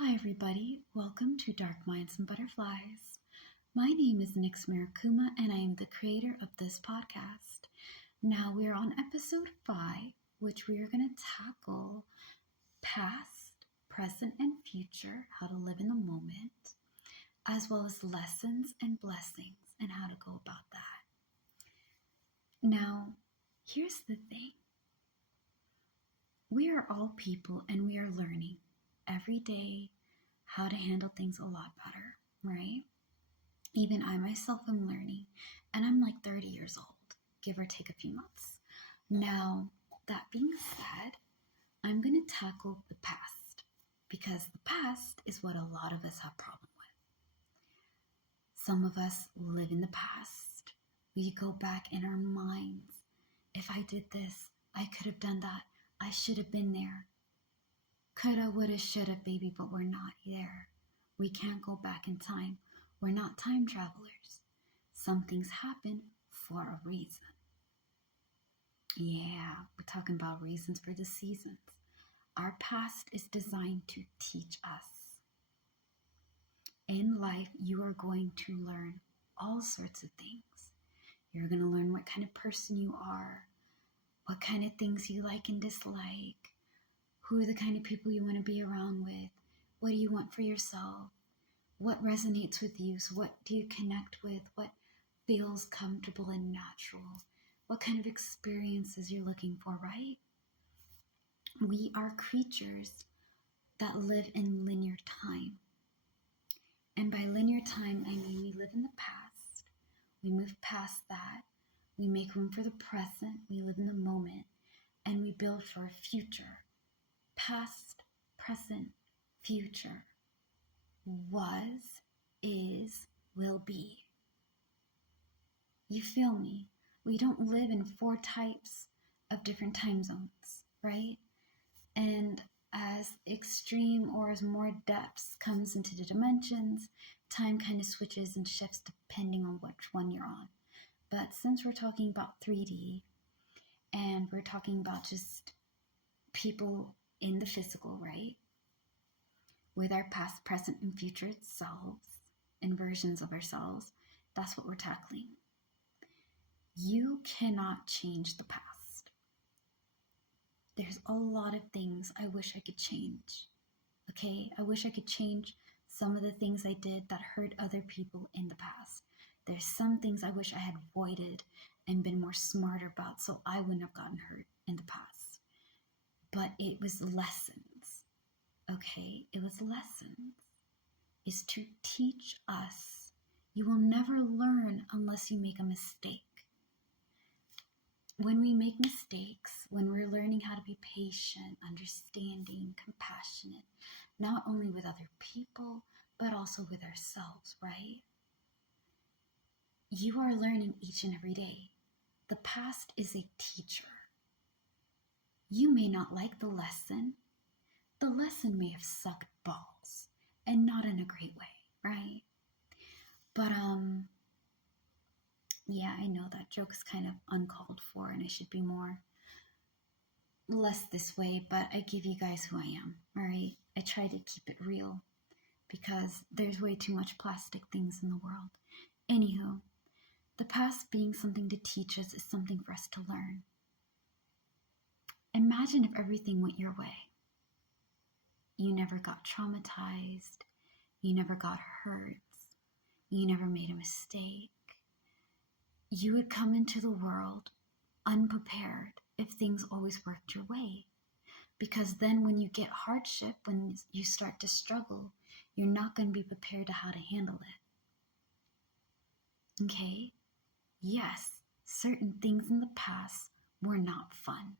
Hi, everybody. Welcome to Dark Minds and Butterflies. My name is Nix Mirakuma, and I am the creator of this podcast. Now, we're on episode 5, which we are going to tackle past, present, and future, how to live in the moment, as well as lessons and blessings and how to go about that. Now, here's the thing. We are all people and we are learning every day how to handle things a lot better, right? Even I myself am learning, and I'm like 30 years old, give or take a few months. Now, that being said, I'm going to tackle the past because the past is what a lot of us have problem with. Some of us live in the past. We go back in our minds. If I did this, I could have done that. I should have been there. Coulda, woulda, shoulda, baby, but we're not there. We can't go back in time. We're not time travelers. Some things happen for a reason. Yeah, we're talking about reasons for the seasons. Our past is designed to teach us. In life, you are going to learn all sorts of things. You're going to learn what kind of person you are, what kind of things you like and dislike, who are the kind of people you want to be around with, what do you want for yourself, what resonates with you, so what do you connect with, what feels comfortable and natural, what kind of experiences you're looking for, right? We are creatures that live in linear time. And by linear time, I mean we live in the past, we move past that, we make room for the present, we live in the moment, and we build for a future. Past, present, future. Was, is, will be. You feel me? We don't live in 4 types of different time zones, right? And as extreme or as more depths comes into the dimensions, time kind of switches and shifts depending on which one you're on. But since we're talking about 3D and we're talking about just people in the physical, right? With our past, present, and future selves and versions of ourselves, that's what we're tackling. You cannot change the past. There's a lot of things I wish I could change. Okay? I wish I could change some of the things I did that hurt other people in the past. There's some things I wish I had avoided and been more smarter about so I wouldn't have gotten hurt in the past. But it was lessons. Okay? It was lessons. Is to teach us. You will never learn unless you make a mistake. When we make mistakes, when we're learning how to be patient, understanding, compassionate, not only with other people, but also with ourselves, right? You are learning each and every day. The past is a teacher. You may not like the lesson. The lesson may have sucked balls, and not in a great way, right? But, yeah, I know that joke is kind of uncalled for and I should be less this way, but I give you guys who I am, all right? I try to keep it real because there's way too much plastic things in the world. Anywho, the past being something to teach us is something for us to learn. Imagine if everything went your way. You never got traumatized. You never got hurt. You never made a mistake. You would come into the world unprepared if things always worked your way. Because then when you get hardship, when you start to struggle, you're not going to be prepared to how to handle it. Okay? Yes, certain things in the past were not fun.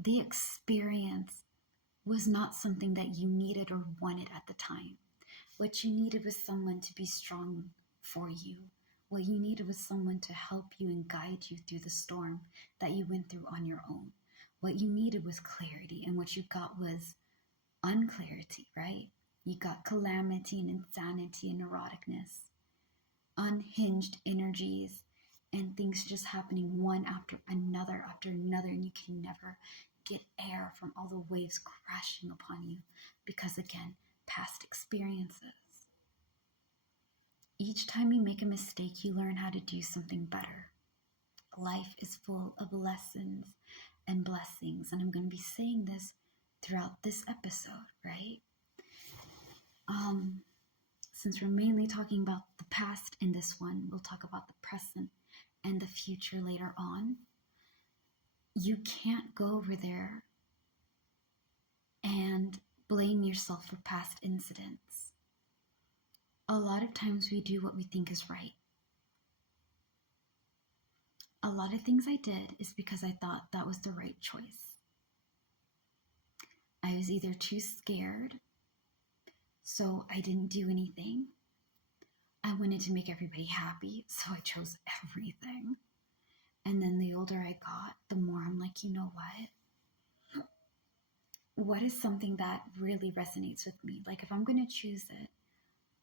The experience was not something that you needed or wanted at the time. What you needed was someone to be strong for you. What you needed was someone to help you and guide you through the storm that you went through on your own. What you needed was clarity, and what you got was unclarity, right? You got calamity and insanity and neuroticness, unhinged energies, and things just happening one after another, and you can never get air from all the waves crashing upon you because, again, past experiences. Each time you make a mistake, you learn how to do something better. Life is full of lessons and blessings, and I'm going to be saying this throughout this episode, right? Since we're mainly talking about the past in this one, we'll talk about the present and the future later on. You can't go over there and blame yourself for past incidents. A lot of times we do what we think is right. A lot of things I did is because I thought that was the right choice. I was either too scared, so I didn't do anything. I wanted to make everybody happy, so I chose everything. And then the older I got, the more I'm like, you know what? What is something that really resonates with me? Like, if I'm going to choose it,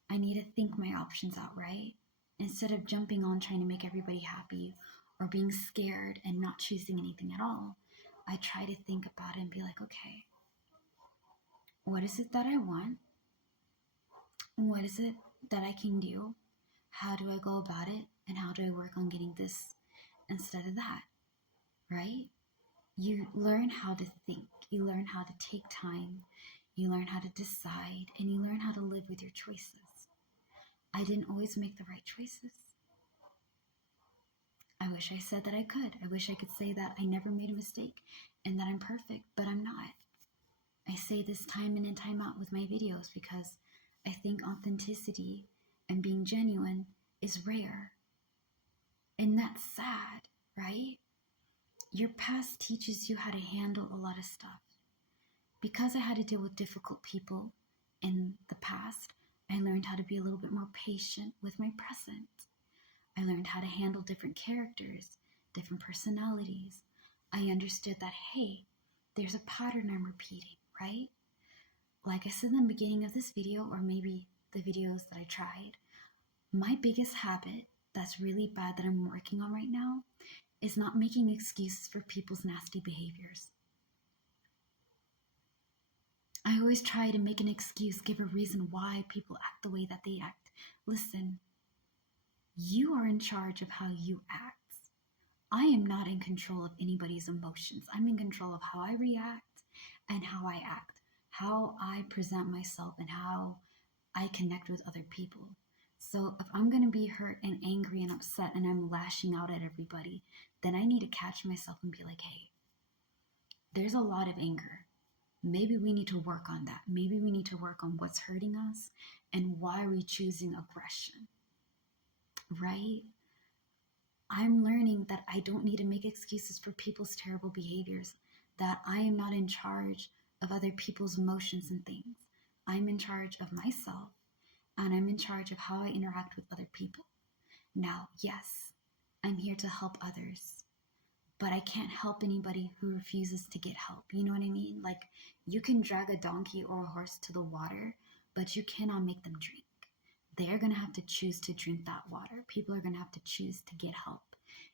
I need to think my options out, right? Instead of jumping on trying to make everybody happy or being scared and not choosing anything at all, I try to think about it and be like, okay, what is it that I want? What is it that I can do? How do I go about it? And how do I work on getting this instead of that, right? You learn how to think. You learn how to take time. You learn how to decide. And you learn how to live with your choices. I didn't always make the right choices. I wish I said that I could. I wish I could say that I never made a mistake and that I'm perfect, but I'm not. I say this time in and time out with my videos because I think authenticity and being genuine is rare. And that's sad, right? Your past teaches you how to handle a lot of stuff. Because I had to deal with difficult people in the past, I learned how to be a little bit more patient with my present. I learned how to handle different characters, different personalities. I understood that, hey, there's a pattern I'm repeating, right? Like I said in the beginning of this video, or maybe the videos that I tried, my biggest habit that's really bad that I'm working on right now is not making excuses for people's nasty behaviors. I always try to make an excuse, give a reason why people act the way that they act. Listen, you are in charge of how you act. I am not in control of anybody's emotions. I'm in control of how I react and how I act, how I present myself, and how I connect with other people. So if I'm going to be hurt and angry and upset and I'm lashing out at everybody, then I need to catch myself and be like, hey, there's a lot of anger. Maybe we need to work on that. Maybe we need to work on what's hurting us and why are we choosing aggression, right? I'm learning that I don't need to make excuses for people's terrible behaviors, that I am not in charge of other people's emotions and things. I'm in charge of myself, and I'm in charge of how I interact with other people. Now, yes, I'm here to help others, but I can't help anybody who refuses to get help. You know what I mean? Like, you can drag a donkey or a horse to the water, but you cannot make them drink. They're going to have to choose to drink that water. People are going to have to choose to get help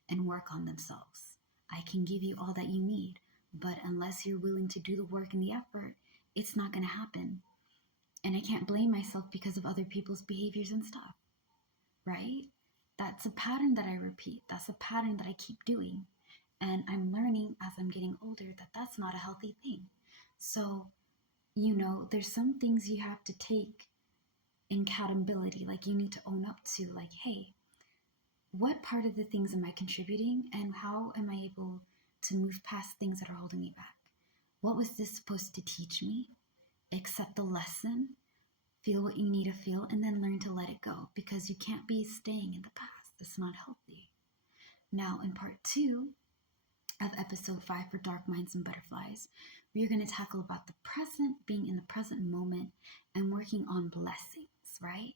and work on themselves. I can give you all that you need, but unless you're willing to do the work and the effort, it's not going to happen. And I can't blame myself because of other people's behaviors and stuff, right? That's a pattern that I repeat. That's a pattern that I keep doing. And I'm learning as I'm getting older that that's not a healthy thing. So, there's some things you have to take accountability, like you need to own up to, like, hey, what part of the things am I contributing and how am I able to move past things that are holding me back? What was this supposed to teach me? Accept the lesson, feel what you need to feel, and then learn to let it go, because you can't be staying in the past. It's not healthy. Now, in part 2 of episode 5 for Dark Minds and Butterflies, we're going to tackle about the present, being in the present moment, and working on blessings, right?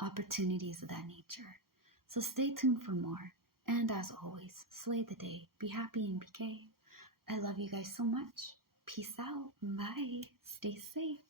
Opportunities of that nature. So stay tuned for more. And as always, slay the day. Be happy and be gay. I love you guys so much. Peace out. Bye. Stay safe.